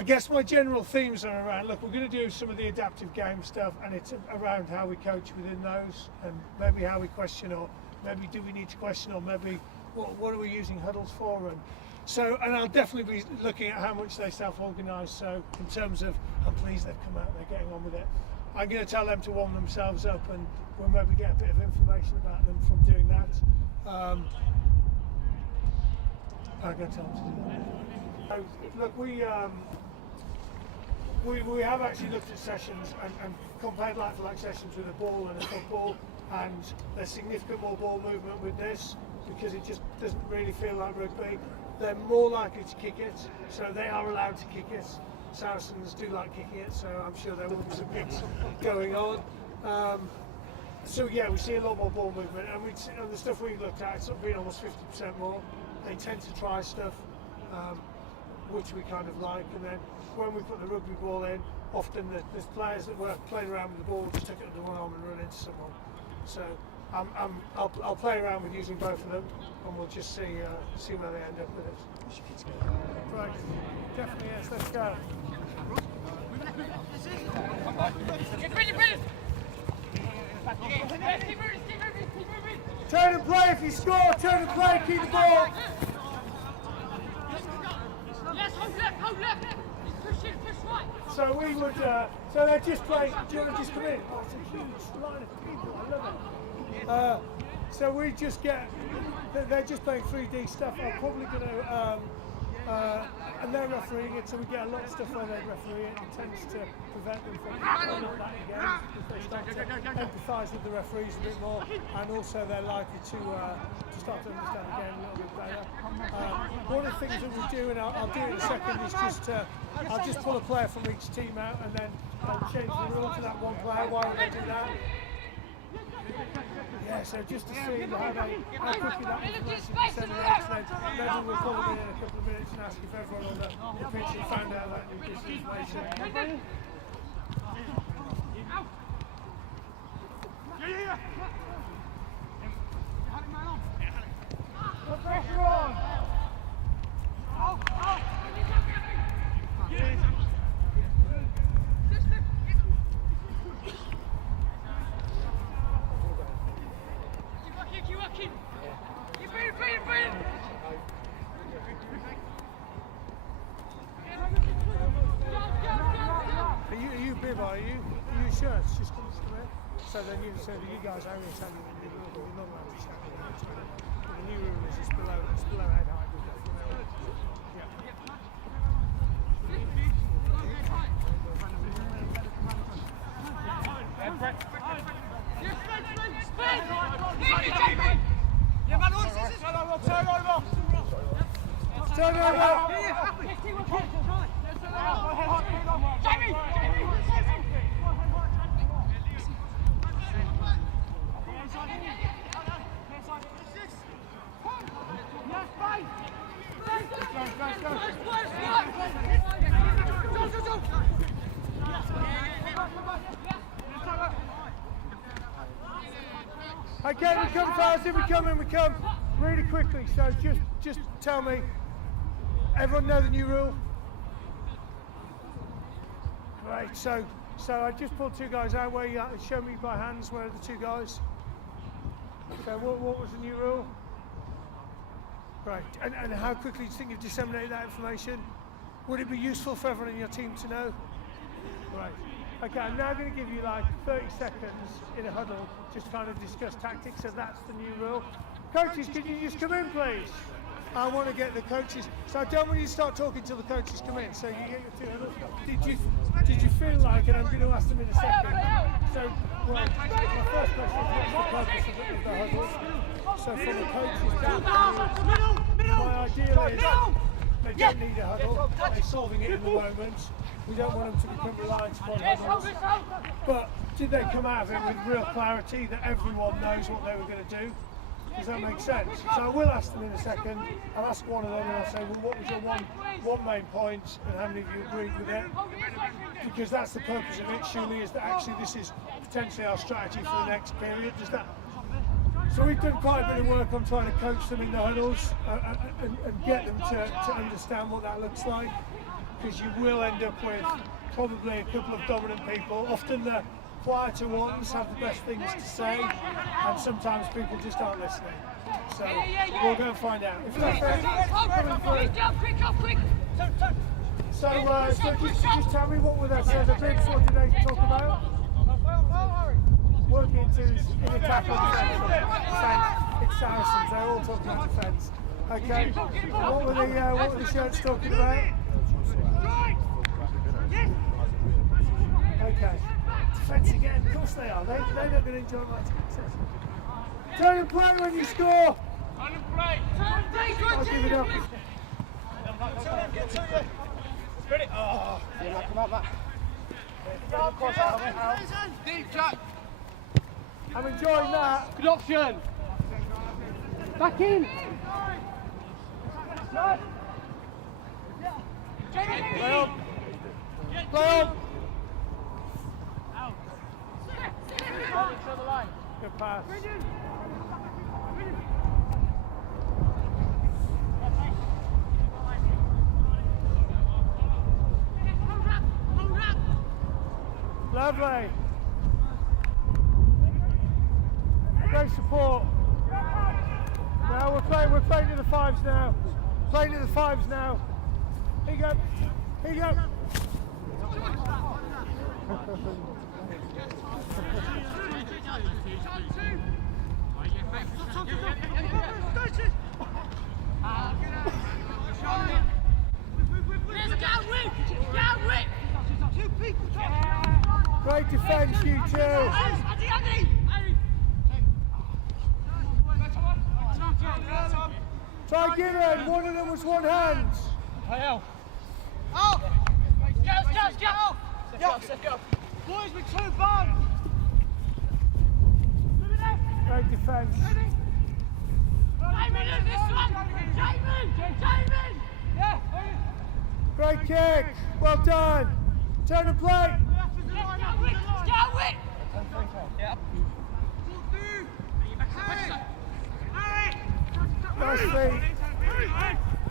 I guess my general themes are around, look, we're going to do some of the adaptive game stuff, and it's around how we coach within those, and maybe how we question, or maybe do we need to question, or maybe what are we using huddles for, and I'll definitely be looking at how much they self-organise. So in terms of, I'm pleased they've come out, they're getting on with it. I'm going to tell them to warm themselves up, and we'll maybe get a bit of information about them from doing that. I'm going to tell them to do that. So, look, we have actually looked at sessions and compared like-for-like sessions with a ball and a football, and there's significant more ball movement with this because it just doesn't really feel like rugby. They're more likely to kick it, so they are allowed to kick it. Saracens do like kicking it, so I'm sure there will be some kicks going on. So yeah, we see a lot more ball movement, and the stuff we looked at, it's been almost 50% more. They tend to try stuff, which we kind of like, and then when we put the rugby ball in, often there's players that were playing around with the ball, just took it under one arm and run into someone. So I'll play around with using both of them, and we'll just see where they end up with it. Right, definitely yes, let's go. Turn and play if you score, turn and play, keep the ball. Yes, hold left. Push it, push right. So we would, so they're just playing, do you want to just come in? Oh, it's a huge line of people, I love it. So we just get, they're just playing 3D stuff. I'm probably going to, and they're refereeing it, so we get a lot of stuff where they referee it. It tends to prevent them from playing all that again, because they start to empathise with the referees a bit more, and also they're likely to start to understand the game a little bit better. One of the things that we do, and I'll do it in a second, is I'll just pull a player from each team out, and then I'll change the rule to that one player. Why would I do that? Yeah, so just to see how quickly that information disseminates, then maybe we'll call them in a couple of minutes and ask if everyone on the pitch has found out that new piece of information. Put pressure on! Are you sure it's just coming to me? So then you guys are only telling me the rule, but you're not allowed to shout it. The new rule is it's below head height. Turn over! Okay, we come fast, we come really quickly, so just tell me, everyone know the new rule? Great, so I just pulled two guys out. Where you show me by hands, where are the two guys? So what was the new rule? Right, and how quickly do you think you've disseminated that information? Would it be useful for everyone in your team to know? Right. Okay, I'm now going to give you like 30 seconds in a huddle, just kind of discuss tactics, so that's the new rule. Coaches, can you just come in, please? I want to get the coaches, so I don't want you to start talking till the coaches come in, so you get your two huddles. Did you feel like, and I'm going to ask them in a second, so right, my first question is what's the purpose of the huddle? So from a coach's point, my idea is they don't need a huddle, they're solving it in the moment. We don't want them to become reliant upon huddles. But did they come out of it with real clarity that everyone knows what they were going to do? Does that make sense? So I will ask them in a second. I'll ask one of them and I'll say, well, what was your one main point and how many of you agreed with it? Because that's the purpose of it, surely, is that actually this is potentially our strategy for the next period. Does that? So we've done quite a bit of work on trying to coach them in the huddles and get them to understand what that looks like. because you will end up with probably a couple of dominant people. Often the quieter ones have the best things to say, and sometimes people just aren't listening. So we'll go and find out. If that's Quick up. So just tell me what were the bibs, what did they talk about? Working in attack or defence. It's Saracens, they're all talking about defence. Okay, what were the shirts talking about? Okay, defence again, of course they are. They're not going to enjoy my success. Turn and play when you score! I'll give it up. Get to you. Ready? Oh, yeah, come on, Matt. Deep, Jack. I'm enjoying that. Good option. Back in. Play on. Play on. Good pass. Lovely. Great support. Now we're playing to the fives now. Playing to the fives now. Here you go. Here you go. Great defence, you two. Try Gideon, one of them was one hand. Oh! Go! Boys with two bombs! Great defence. Great kick. Well done. Turn and play. Nice feet.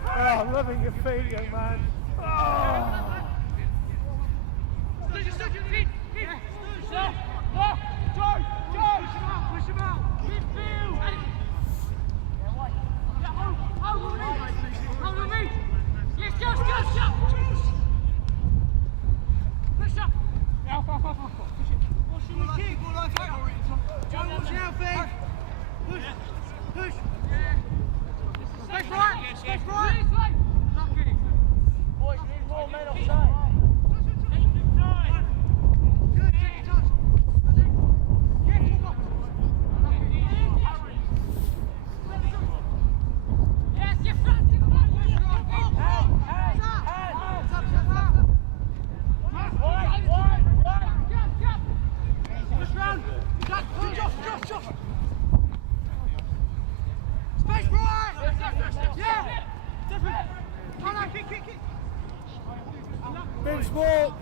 Oh, loving your feet, young man. Oh. Big small.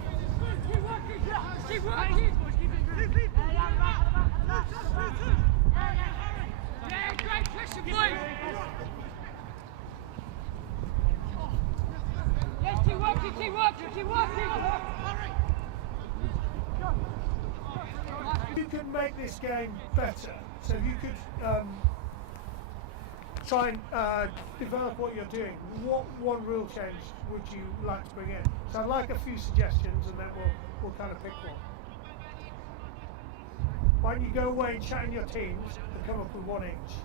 You could make this game better. So if you could try and develop what you're doing, what one rule change would you like to bring in? So I'd like a few suggestions, and then we'll kind of pick one. Why don't you go away and chat in your teams and come up with one each?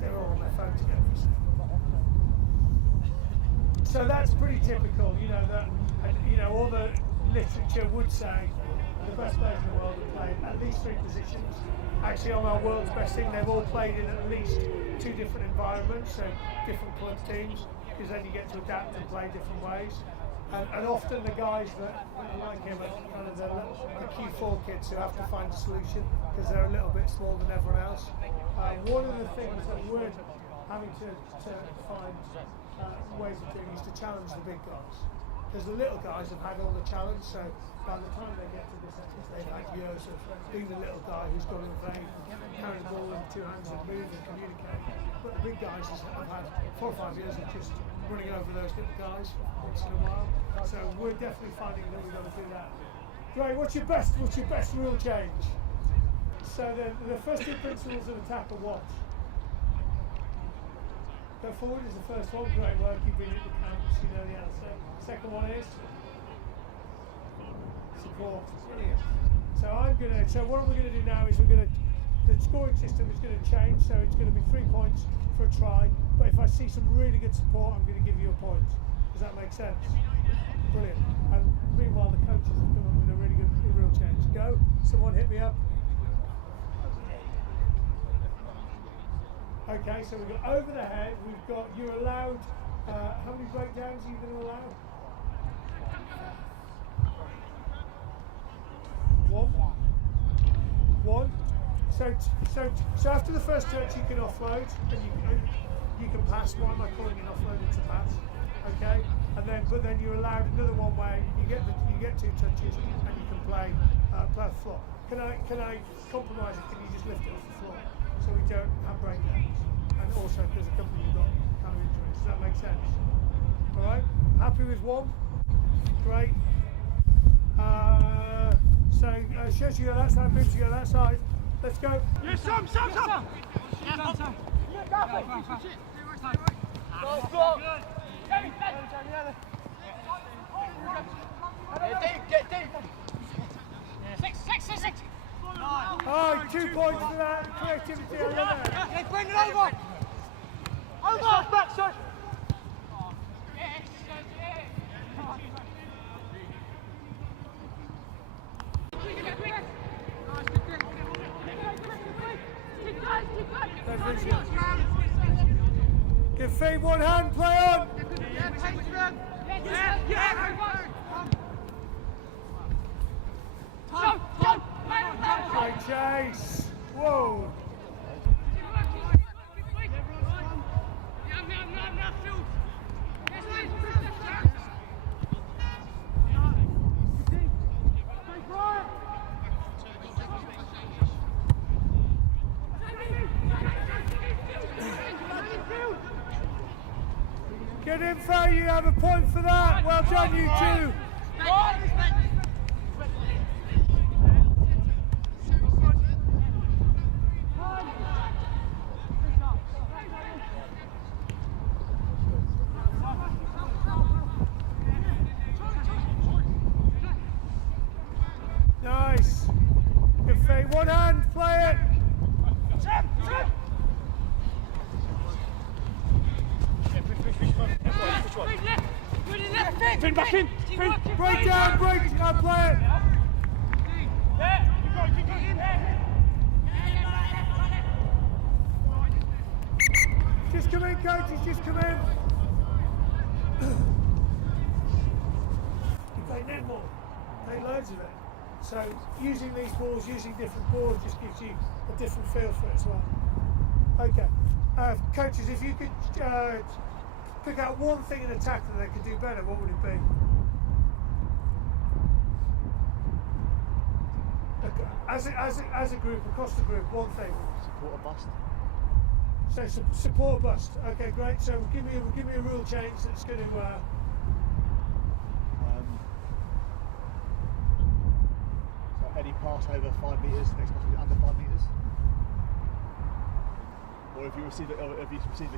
They're all on their phone together. So that's pretty typical, you know, that, you know, all the literature would say the best players in the world have played at least 3 positions. Actually, on our world's best team, they've all played in at least 2 different environments, so different club teams, because then you get to adapt and play different ways. And often the guys that are like him are kind of the Q4 kids who have to find a solution because they're a little bit smaller than everyone else. One of the things that we're having to find ways of doing is to challenge the big guys. Because the little guys have had all the challenge, so by the time they get to this, they've had years of being the little guy who's got to evade, carry the ball and have two hands and move and communicate. But the big guys have had 4 or 5 years of just running over those little guys once in a while. So we're definitely finding that we've got to do that. Great. What's your best rule change? So the first 2 principles of attack are what? Go forward is the first one. Great work. You've been at the camps. You know the answer. Second one is support. Brilliant. So what we're going to do now is the scoring system is going to change. So it's going to be 3 points for a try. But if I see some really good support, I'm going to give you a point. Does that make sense? Brilliant. And meanwhile, the coaches have come up with a really good rule change. Go. Someone hit me up. Okay, so we've got over the head. We've got you're allowed. How many breakdowns are you going to allow? 1. So after the first touch, you can offload and you can pass. Why am I calling it offload? It's a pass. Okay, but then you're allowed another one way. You get 2 touches and you can play the floor. Can I compromise it? Can you just lift it off the floor so we don't have breakdowns? And also because a couple you've got kind of injuries. Does that make sense? All right. Happy with 1? Great. So Shush, you go that side, Bibbs, you go that side. Let's go. Yes, Sam! Get deep! 6. Oh, 2 points for that creativity. I love it. Let's bring it over! Over! Back, son! Give feet 1 hand, play on! Great chase! Whoa! Good info, you have a point for that. Well done, you two. Nice. Good fake. 1 hand, play it. Finn, back in! Finn! Break down, play it. Just come in, coaches, just come in. You play netball, play loads of it. So using these balls, using different boards just gives you a different feel for it as well. Okay, coaches, if you could pick out one thing in attack that they could do better, what would it be? As a group, across the group, one thing. Support a bust. So support bust. Okay, great. So give me a rule change that's going to. So any pass over 5 metres, next pass will be under 5 metres. Or if you receive the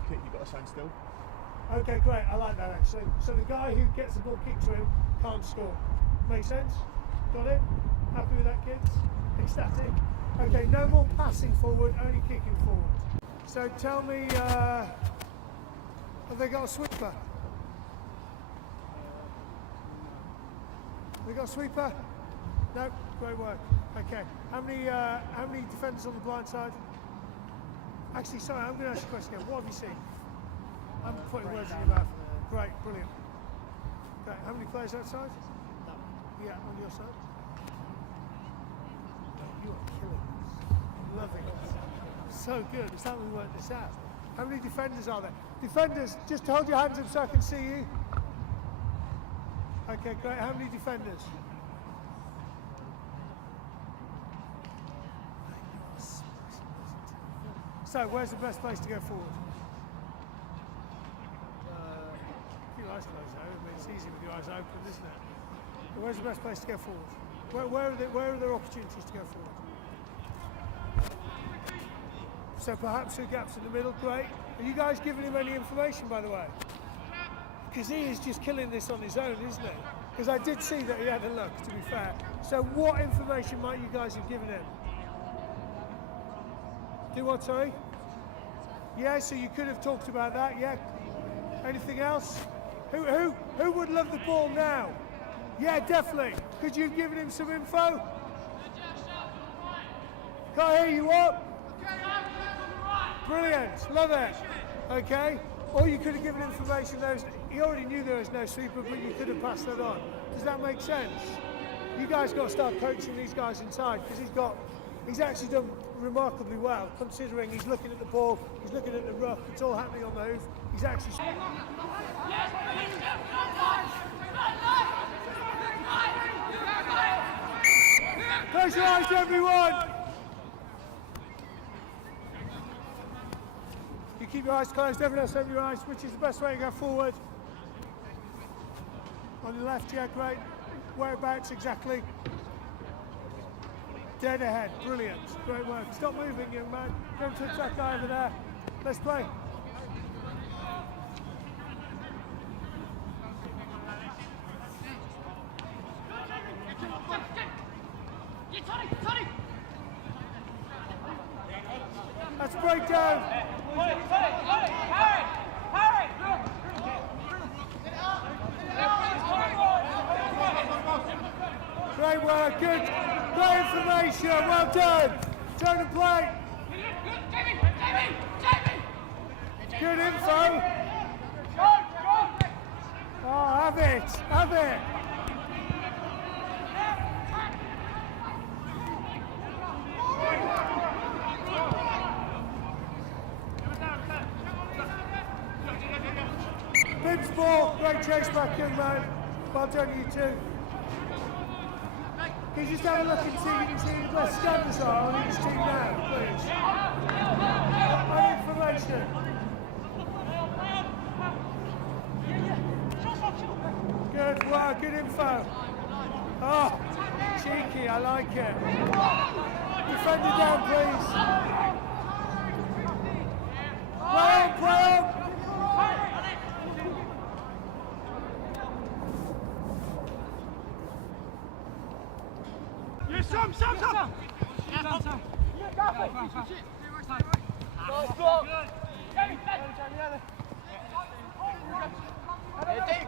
kick, you've got to stand still. Okay, great. I like that actually. So the guy who gets the ball kicked to him can't score. Make sense? Got it? Happy with that, kids? Ecstatic? Okay, no more passing forward, only kicking forward. So tell me, have they got a sweeper? They got a sweeper? No, great work. Okay, how many defenders on the blind side? Actually, sorry, I'm going to ask you a question again. What have you seen? I'm putting words in your mouth. Great, brilliant. Great, how many players outside? Yeah, on your side. You are killing this. Loving it. So good. It's time we worked this out. How many defenders are there? Defenders, just hold your hands up so I can see you. Okay, great. How many defenders? So, where's the best place to go forward? Keep your eyes closed though. I mean, it's easy with your eyes open, isn't it? But where's the best place to go forward? Where are there opportunities to go forward? So perhaps two gaps in the middle, great. Are you guys giving him any information, by the way? Because he is just killing this on his own, isn't he? Because I did see that he had a look, to be fair. So what information might you guys have given him? Do what, sorry? Yeah, so you could have talked about that, yeah. Anything else? Who would love the ball now? Yeah, definitely. Could you have given him some info? Can't hear you, what? Brilliant, love it. Okay, or you could have given information, he already knew there was no sweeper, but you could have passed that on. Does that make sense? You guys got to start coaching these guys inside, because he's actually done remarkably well, considering he's looking at the ball, he's looking at the ruck, it's all happening on the hoof. He's actually... Close your eyes, everyone! You keep your eyes closed, everyone else open your eyes. Which is the best way to go forward? On your left, yeah, great. Whereabouts exactly? Dead ahead, brilliant, great work. Stop moving, young man. Go touch that guy over there. Let's play. Let's break down. Great work, good. Great information, well done. Turn and play. Good info. Oh, have it, have it. Bibs ball, great chase back, young man. Well done, you two. Can you just have a look and see where standards are on each team now, please? Any information? Good work, good info. Oh, cheeky, I like it. Defender down, please. Play on, play on. Sam!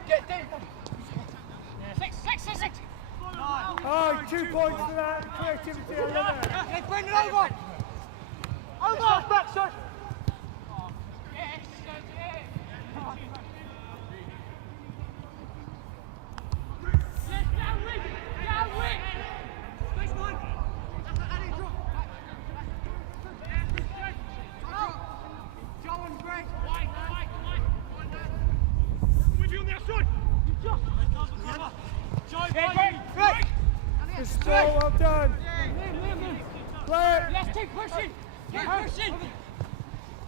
Get deep! Six! Oh, 2 points for that creativity, I love it. Bring it over! Over! Back, son! Good score, well done. Play it. Let's keep pushing. Keep pushing.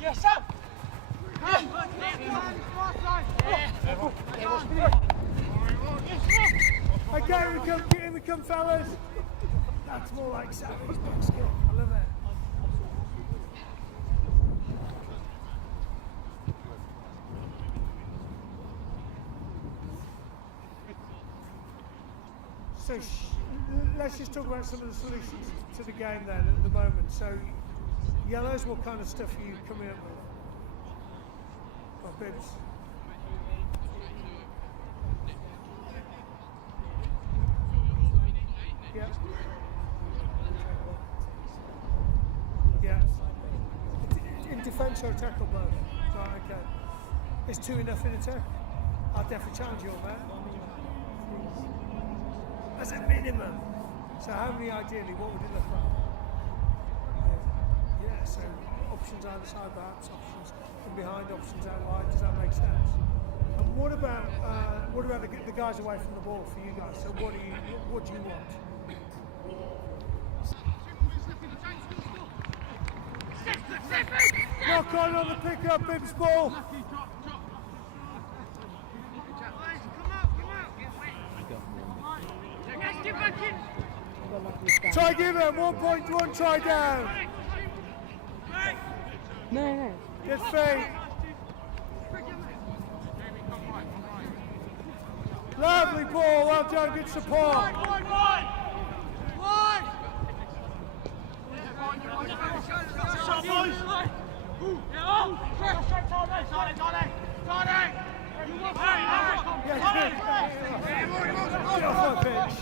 Yes, Sam! Okay, here we come, fellas. That's more like Sammy's box kick. I love it. So let's just talk about some of the solutions to the game then at the moment. So yellows, what kind of stuff are you coming up with? Well, Bibs. Yeah. Yeah. In defence or attack or both? Right, okay. Is 2 enough in attack? I'll definitely challenge you on that. As a minimum. So how many ideally, what would it look like? Yeah, so options either side perhaps, options from behind, options out wide, does that make sense? And what about the guys away from the ball for you guys? So what do you want? Step, Knock on the pickup, Bib's ball. Try give him 1.1 try down. No. Good feet. Lovely ball, well done, good support. Get off the pitch.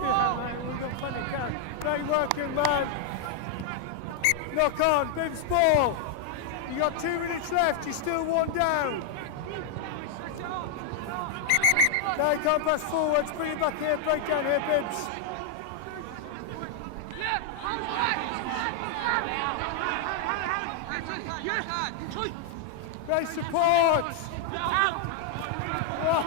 Yeah, mate, we've got plenty of cash. Great working, man. Knock on, Bib's ball. You got 2 minutes left, you're still 1 down. Now you can't pass forwards, bring it back here, break down here, Bibs. Great support. Oh.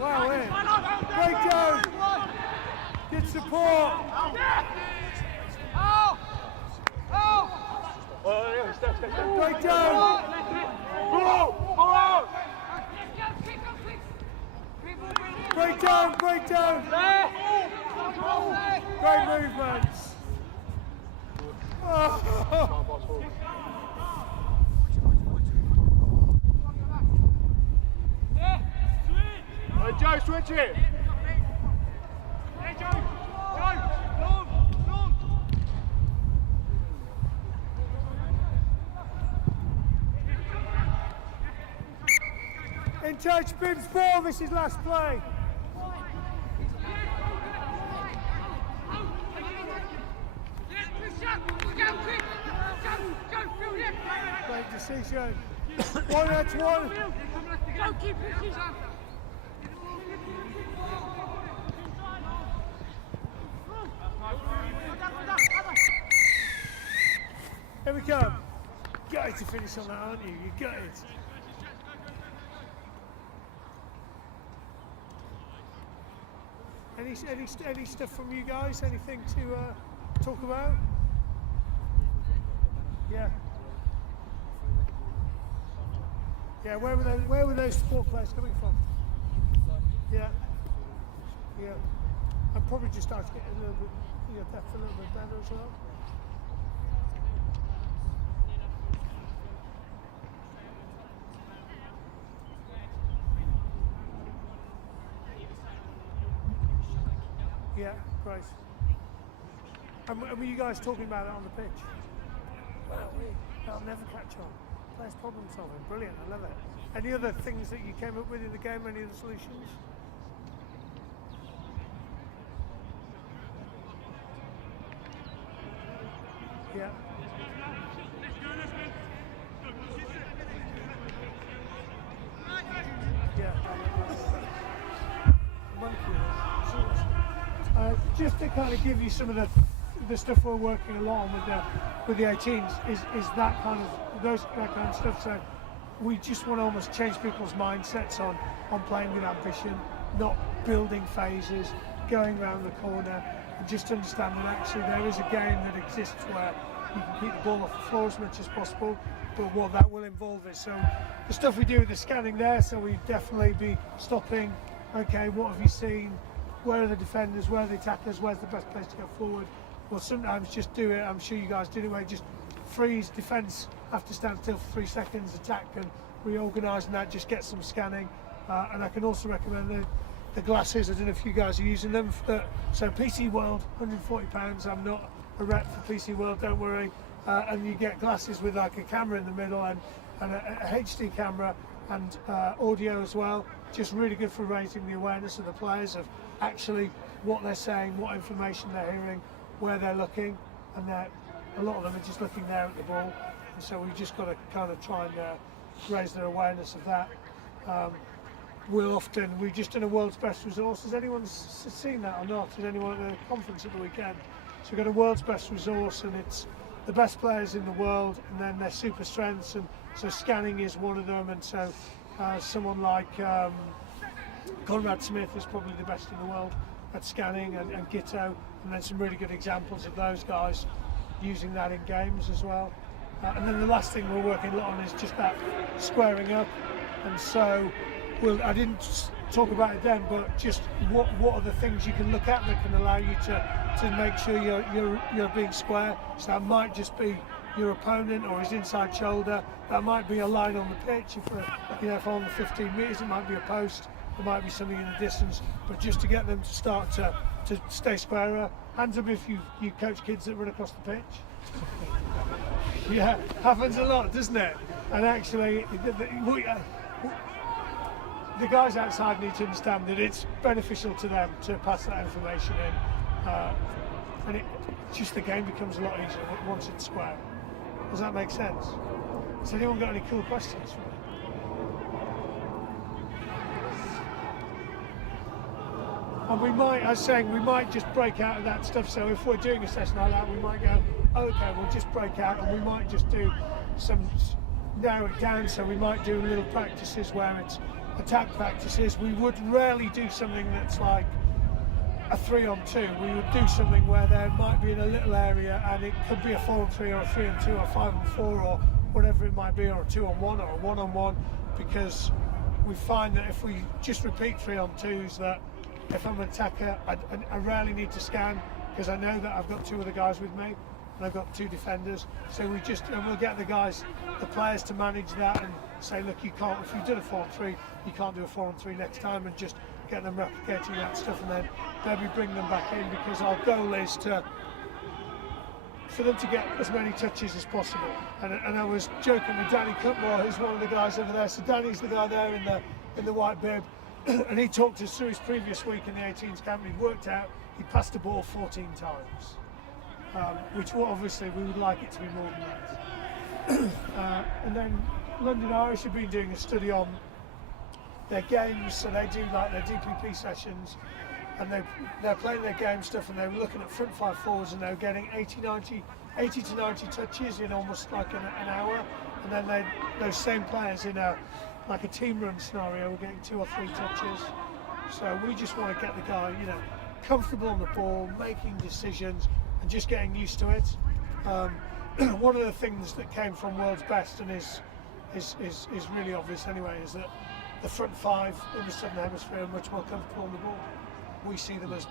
Wow, in. Break down. Good support. Break down. Break down, break down. Great movements. Oh. Joe, switch it! Hey, Joe! Long! In touch, Bib's ball, this is last play. Great decision. 1-1. Go keep it. Here we come. Gutted to finish on that, aren't you? You gutted. Any stuff from you guys? Anything to talk about? Yeah. Yeah. Where were those sport players coming from? Yeah. Yeah. I'm probably just starting to get a little bit, depth a little bit better as well. Yeah, great. And were you guys talking about it on the pitch? Wow, I'll never catch on. Players problem solving, brilliant, I love it. Any other things that you came up with in the game, any other solutions? Yeah. Yeah. Just to kind of give you some of the stuff we're working along with the 18s is that kind of stuff. So we just want to almost change people's mindsets on playing with ambition, not building phases, going around the corner, and just understanding actually there is a game that exists where you can keep the ball off the floor as much as possible, but what that will involve is so the stuff we do with the scanning there. So we definitely be stopping. Okay, what have you seen? Where are the defenders? Where are the attackers? Where's the best place to go forward? Well, sometimes just do it. I'm sure you guys did it. Where just freeze, defence have to stand still for 3 seconds, attack and reorganise, and that just gets some scanning. And I can also recommend the glasses. I don't know if you guys are using them. So PC World, £140. I'm not a rep for PC World, don't worry. And you get glasses with like a camera in the middle and a HD camera and audio as well. Just really good for raising the awareness of the players of actually what they're saying, what information they're hearing, where they're looking, and a lot of them are just looking there at the ball. And so we've just got to kind of try and raise their awareness of that. We've just done a world's best resource. Has anyone seen that or not? Is anyone at the conference at the weekend? So we've got a world's best resource, and it's the best players in the world, and then their super strengths, and so scanning is one of them. And so someone like Conrad Smith is probably the best in the world at scanning and Gitto, and then some really good examples of those guys using that in games as well. And then the last thing we're working a lot on is just that squaring up. And so, I didn't talk about it then, but just what are the things you can look at that can allow you to make sure you're being square. So that might just be your opponent or his inside shoulder. That might be a line on the pitch. If on the 15 metres, it might be a post. There might be something in the distance. But just to get them to start to stay squarer. Hands up if you coach kids that run across the pitch. Yeah, happens a lot, doesn't it? And actually, the guys outside need to understand that it's beneficial to them to pass that information in, and just the game becomes a lot easier once it's square. Does that make sense? Has anyone got any cool questions for me? And we might just break out of that stuff. So if we're doing a session like that, we might go, okay, we'll just break out, and we might just do narrow it down. So we might do little practices where it's attack practices. We would rarely do something that's like a 3-on-2. We would do something where there might be in a little area, and it could be a 4-on-3 or a 3-on-2 or a 5-on-4 or whatever it might be, or a 2-on-1 or a 1-on-1, because we find that if we just repeat 3-on-2s, that if I'm an attacker, I rarely need to scan, because I know that I've got 2 other guys with me and I've got 2 defenders. So we'll get the players to manage that and say, look, you can't, if you've done a 4-on-3, you can't do a 4-on-3 next time, and just get them replicating that stuff, and then maybe bring them back in, because our goal is for them to get as many touches as possible. And I was joking with Danny Cutmore, who's one of the guys over there. So Danny's the guy there in the white bib, and he talked us through his previous week in the 18s camp. He'd worked out he passed the ball 14 times, which obviously we would like it to be more than that. And then London Irish have been doing a study on their games, so they do like their DPP sessions, and they're playing their game stuff, and they were looking at front 5 forwards, and they were getting 80 to 90 touches in almost like an hour, and then those same players in a team run scenario were getting 2 or 3 touches. So we just want to get the guy, comfortable on the ball, making decisions, and just getting used to it. One of the things that came from World's Best and is really obvious anyway is that the front 5 in the Southern Hemisphere are much more comfortable on the ball. We see them as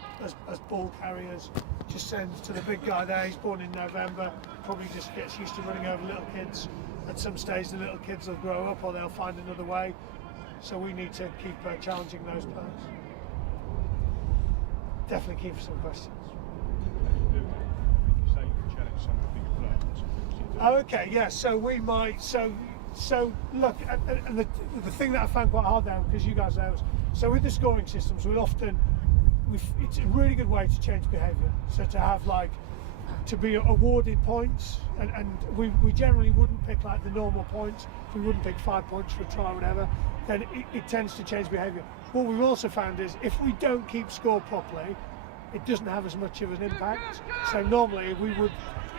ball carriers. Just sends to the big guy there, he's born in November, probably just gets used to running over little kids. At some stage the little kids will grow up, or they'll find another way. So we need to keep challenging those players. Definitely keep for some questions. Oh, okay, yeah, so we might, so look, and the thing that I found quite hard there, because you guys know, so with the scoring systems, it's a really good way to change behaviour. So to have to be awarded points, and we generally wouldn't pick the normal points. We wouldn't pick 5 points for a try or whatever. Then it tends to change behaviour. What we've also found is if we don't keep score properly, it doesn't have as much of an impact. So normally we would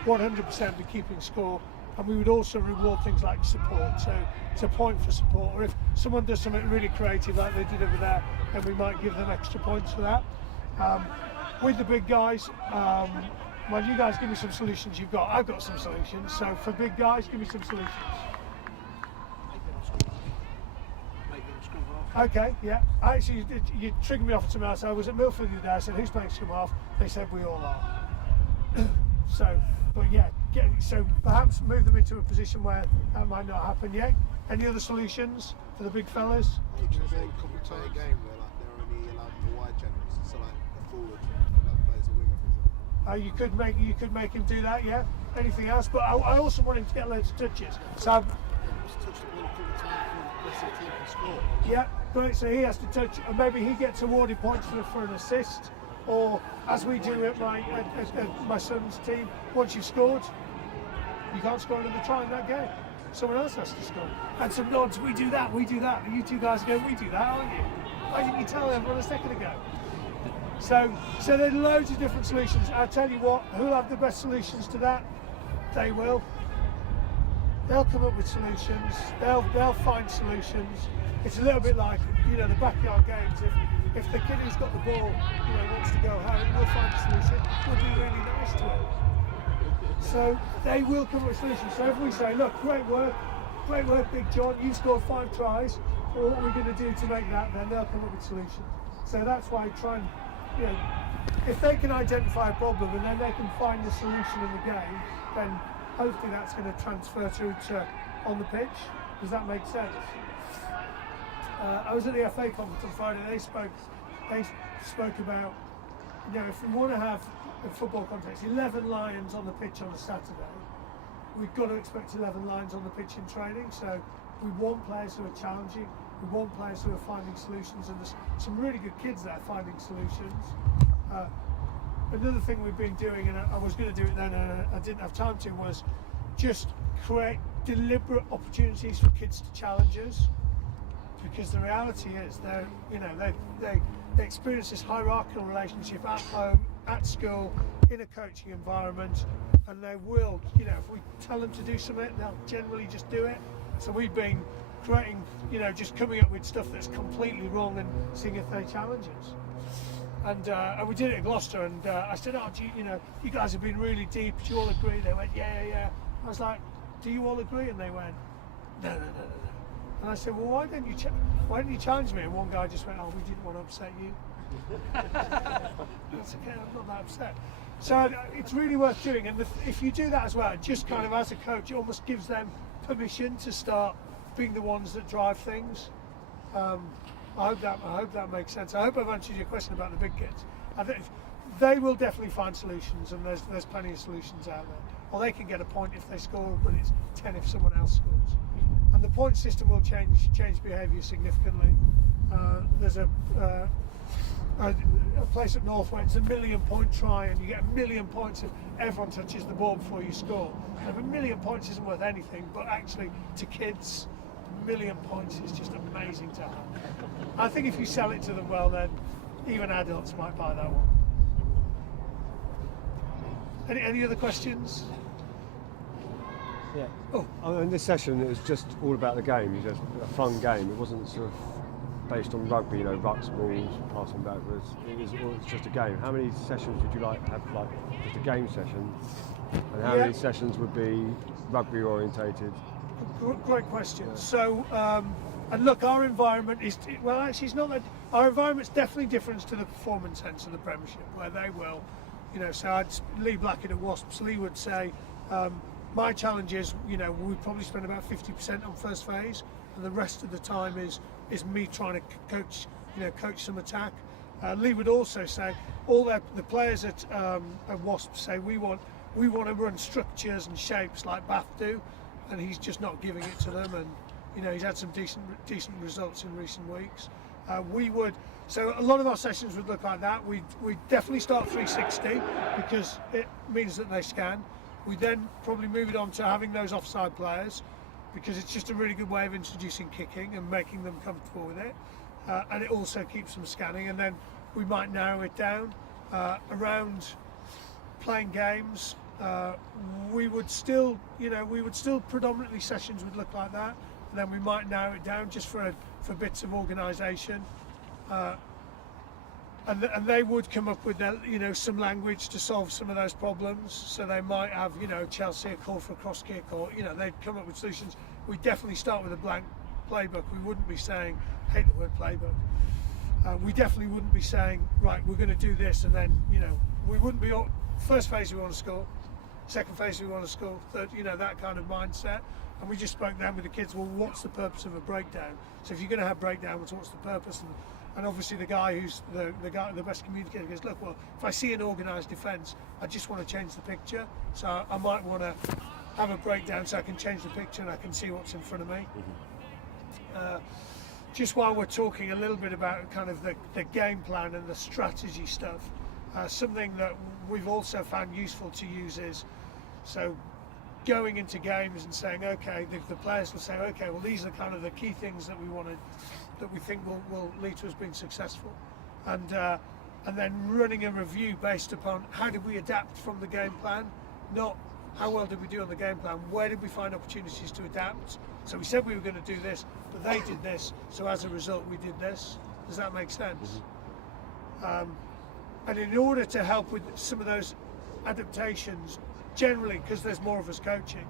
100% be keeping score, and we would also reward things like support. So it's a point for support, or if someone does something really creative like they did over there, then we might give them extra points for that. With the big guys, well, you guys give me some solutions you've got. I've got some solutions. So for big guys, give me some solutions. Okay, yeah. Actually, you triggered me off to something else. I was at Milford the other day. I said, who's playing scrum half? They said, we all are. But yeah, so perhaps move them into a position where that might not happen yet. Any other solutions for the big fellas? You can play a game where they're only allowed the wide generals, so a forward plays a winger, for example. You could make him do that, yeah. Anything else? But I also want him to get loads of touches. So Touch the ball a couple of times for the rest of the team to score. yeah, great. So he has to touch, and maybe he gets awarded points for an assist, or as we do at my son's team, once you've scored, you can't score another try in that game. Someone else has to score. And some nods, we do that. And you two guys go, we do that, aren't you? Why didn't you tell everyone a second ago? So there's loads of different solutions. I'll tell you what, who'll have the best solutions to that? They will. They'll come up with solutions. They'll find solutions. It's a little bit like, the backyard games. if the kid who's got the ball, wants to go home, we'll find a solution. We'll be really nice to him. So they will come up with solutions. So if we say, look, great work, Big John, you scored 5 tries, well, what are we going to do to make that? Then they'll come up with solutions. So that's why I try and, if they can identify a problem and then they can find the solution in the game, then hopefully that's going to transfer through to on the pitch. Does that make sense? I was at the FA conference on Friday. They spoke about, if we want to have, in football context, 11 lions on the pitch on a Saturday, we've got to expect 11 lions on the pitch in training. So we want players who are challenging. We want players who are finding solutions, and there's some really good kids there finding solutions. Another thing we've been doing, and I was going to do it then and I didn't have time to, was just create deliberate opportunities for kids to challenge us. Because the reality is, they experience this hierarchical relationship at home, at school, in a coaching environment, and they will, if we tell them to do something, they'll generally just do it. So we've been creating, just coming up with stuff that's completely wrong and seeing if they challenge us. And we did it at Gloucester, and I said, you guys have been really deep, do you all agree? They went, yeah. I was like, do you all agree? And they went, no. And I said, well, why didn't you challenge me? And one guy just went, oh, we didn't want to upset you. That's okay, I'm not that upset. So it's really worth doing, and if you do that as well, just kind of as a coach, it almost gives them permission to start being the ones that drive things. I hope that makes sense. I hope I've answered your question about the big kids. I think they will definitely find solutions, and there's plenty of solutions out there. Or they can get a point if they score, but it's 10 if someone else scores. And the point system will change behaviour significantly. There's a place at North where it's a 1 million point try, and you get 1 million points if everyone touches the ball before you score. And 1 million points isn't worth anything, but actually to kids, 1 million points is just amazing to have. I think if you sell it to them well, then even adults might buy that one. Any other questions? Yeah. Oh. In this session, it was just all about the game. It was just a fun game. It wasn't sort of based on rugby, rucks, balls, passing backwards. It was just a game. How many sessions would you like to have, just a game session? And how many sessions would be rugby orientated? Great question. Yeah. So, and look, our environment is, actually it's not that, our environment's definitely different to the performance centre of the Premiership, where they will, so Lee Blackett at Wasps, Lee would say, my challenge is, we probably spend about 50% on first phase, and the rest of the time is me trying to coach some attack. Lee would also say, all the players at Wasps say we want to run structures and shapes like Bath do, and he's just not giving it to them. And he's had some decent results in recent weeks. So a lot of our sessions would look like that. We definitely start 360 because it means that they scan. We then probably move it on to having those offside players, because it's just a really good way of introducing kicking and making them comfortable with it, and it also keeps them scanning. And then we might narrow it down around playing games. We would still predominantly sessions would look like that, and then we might narrow it down just for bits of organisation. And they would come up with some language to solve some of those problems. So they might have Chelsea a call for a cross kick, or they'd come up with solutions. We definitely start with a blank playbook. We wouldn't be saying, I hate the word playbook. We definitely wouldn't be saying, right, we're going to do this, and then we wouldn't be first phase we want to score, second phase we want to score, third, that kind of mindset. And we just spoke then with the kids, well, what's the purpose of a breakdown? So if you're going to have breakdowns, what's the purpose? And obviously the guy who's the best communicator goes, look, well, if I see an organised defence, I just want to change the picture. So I might want to have a breakdown so I can change the picture and I can see what's in front of me. Just while we're talking a little bit about kind of the game plan and the strategy stuff, something that we've also found useful to use is, so going into games and saying, okay, the players will say, okay, well, these are kind of the key things that we think will lead to us being successful, and then running a review based upon how did we adapt from the game plan, not how well did we do on the game plan, where did we find opportunities to adapt. So we said we were going to do this, but they did this, so as a result we did this. Does that make sense? And in order to help with some of those adaptations, generally, because there's more of us coaching,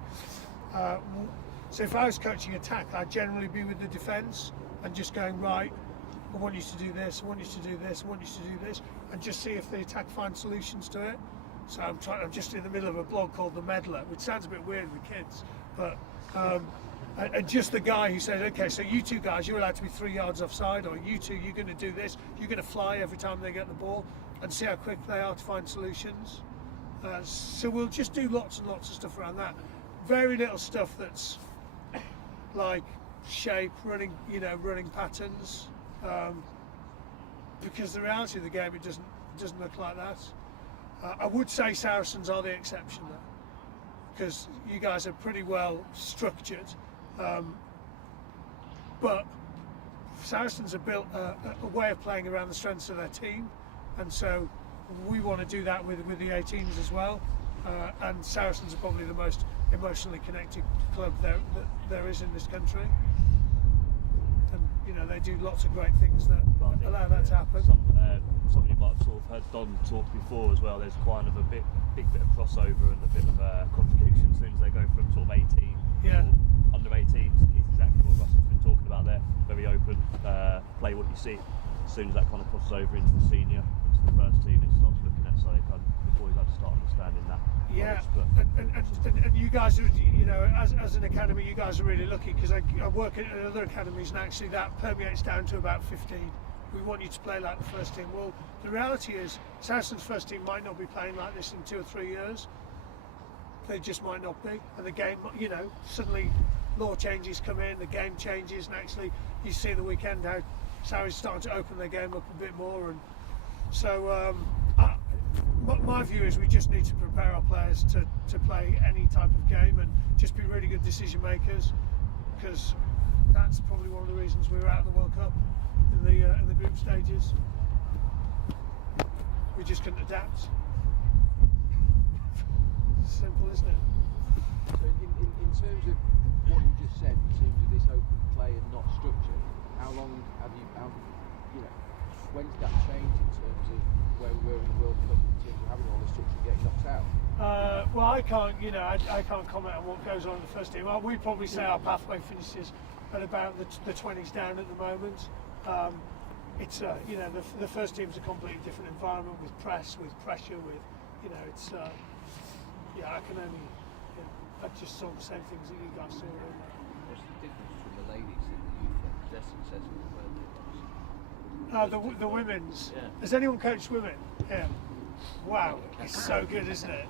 so if I was coaching attack, I'd generally be with the defence and just going, right, I want you to do this, I want you to do this, I want you to do this, and just see if the attack finds solutions to it. So I'm just in the middle of a blog called The Meddler, which sounds a bit weird with kids, but and just the guy who says, okay, so you two guys, you're allowed to be 3 yards offside, or you two, you're going to do this, you're going to fly every time they get the ball, and see how quick they are to find solutions. So we'll just do lots and lots of stuff around that. Very little stuff that's like shape, running patterns, because the reality of the game, it doesn't look like that. I would say Saracens are the exception though, because you guys are pretty well structured, but Saracens have built a way of playing around the strengths of their team, and so we want to do that with the 18s as well. And Saracens are probably the most emotionally connected club there is in this country, and they do lots of great things that allow that to happen. Something you might have sort of heard Don talk before as well. There's kind of a big bit of crossover and a bit of contradiction as soon as they go from sort of 18 under 18s. It's exactly what Russell's been talking about there. Very open, play what you see. As soon as that kind of crosses over into the senior, into the first team, it starts looking at. So they kind of, the boys have to start understanding that. Yeah, and you guys are, as an academy, you guys are really lucky, because I work at other academies, and actually that permeates down to about 15. We want you to play like the first team. Well, the reality is, Saracens' first team might not be playing like this in 2 or 3 years. They just might not be, and the game, suddenly law changes come in, the game changes, and actually you see the weekend how Saracens starting to open their game up a bit more, and so. My view is we just need to prepare our players to play any type of game and just be really good decision makers, because that's probably one of the reasons we were out of the World Cup in the group stages. We just couldn't adapt. Simple, isn't it? So in terms of what you just said, in terms of this open play and not structure, how long have you, when did that change in terms of where we were in the World Cup in terms of having all the structure and getting knocked out? Well, I can't, I can't comment on what goes on in the first team. We'd probably say our pathway finishes at about the 20s down at the moment. It's the first team's a completely different environment, with press, with pressure, with it's I can only I just saw the same things that you guys saw. What's the difference between the ladies and the youth then? Destin says we were the women's. Yeah. Has anyone coached women? Yeah. Wow, it's so good, isn't it?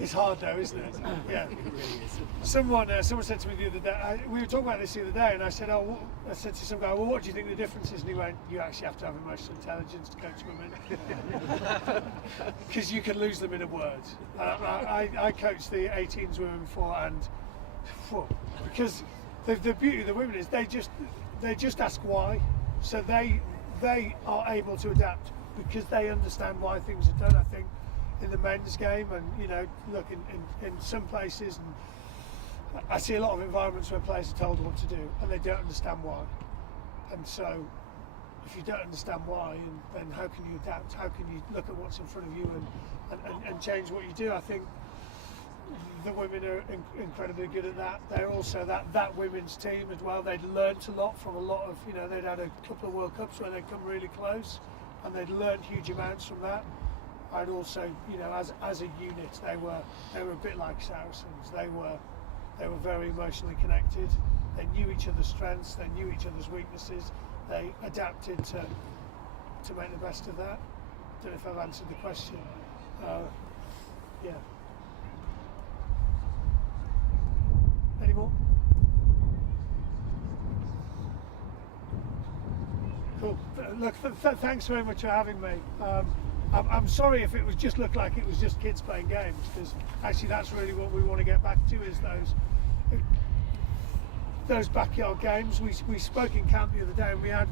It's hard though, isn't it? Yeah. Someone said to me the other day. We were talking about this the other day, and I said, I said to some guy, well, what do you think the difference is? And he went, you actually have to have emotional intelligence to coach women, because you can lose them in a word. I coached the 18s women before, and because the beauty of the women is they just ask why. So they are able to adapt because they understand why things are done. I think in the men's game, and look in some places, and I see a lot of environments where players are told what to do and they don't understand why. And so if you don't understand why, then how can you adapt? How can you look at what's in front of you and change what you do? I think the women are incredibly good at that. They're also that women's team as well. They'd learnt a lot from a lot of, they'd had a couple of World Cups where they'd come really close, and they'd learned huge amounts from that. I'd also, as a unit, they were a bit like Saracens. They were very emotionally connected. They knew each other's strengths. They knew each other's weaknesses. They adapted to make the best of that. Don't know if I've answered the question. Yeah. Any more? Cool. Look, thanks very much for having me. I'm sorry if it was just looked like it was just kids playing games, because actually that's really what we want to get back to, is those backyard games. We spoke in camp the other day, and we had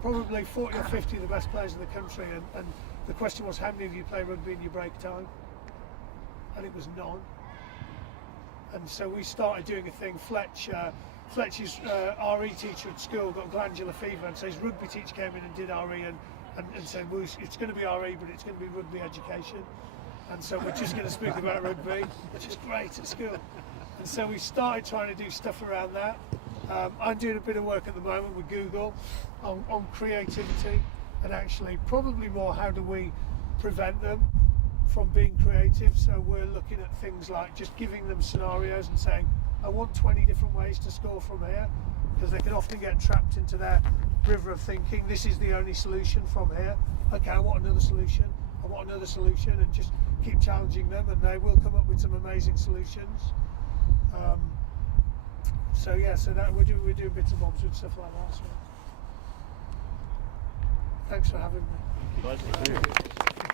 probably 40 or 50 of the best players in the country, and the question was, how many of you play rugby in your break time? And it was none. And so we started doing a thing. Fletch's RE teacher at school got glandular fever, and so his rugby teacher came in and did RE, and said, well, it's going to be RE, but it's going to be rugby education. And so we're just going to speak about rugby, which is great at school. And so we started trying to do stuff around that. I'm doing a bit of work at the moment with Google on creativity, and actually probably more how do we prevent them from being creative. So we're looking at things like just giving them scenarios and saying, I want 20 different ways to score from here, because they can often get trapped into their river of thinking, this is the only solution from here. Okay, I want another solution, and just keep challenging them, and they will come up with some amazing solutions. So that we're doing bits and bobs with stuff like that. So. Thanks for having me. Thank you.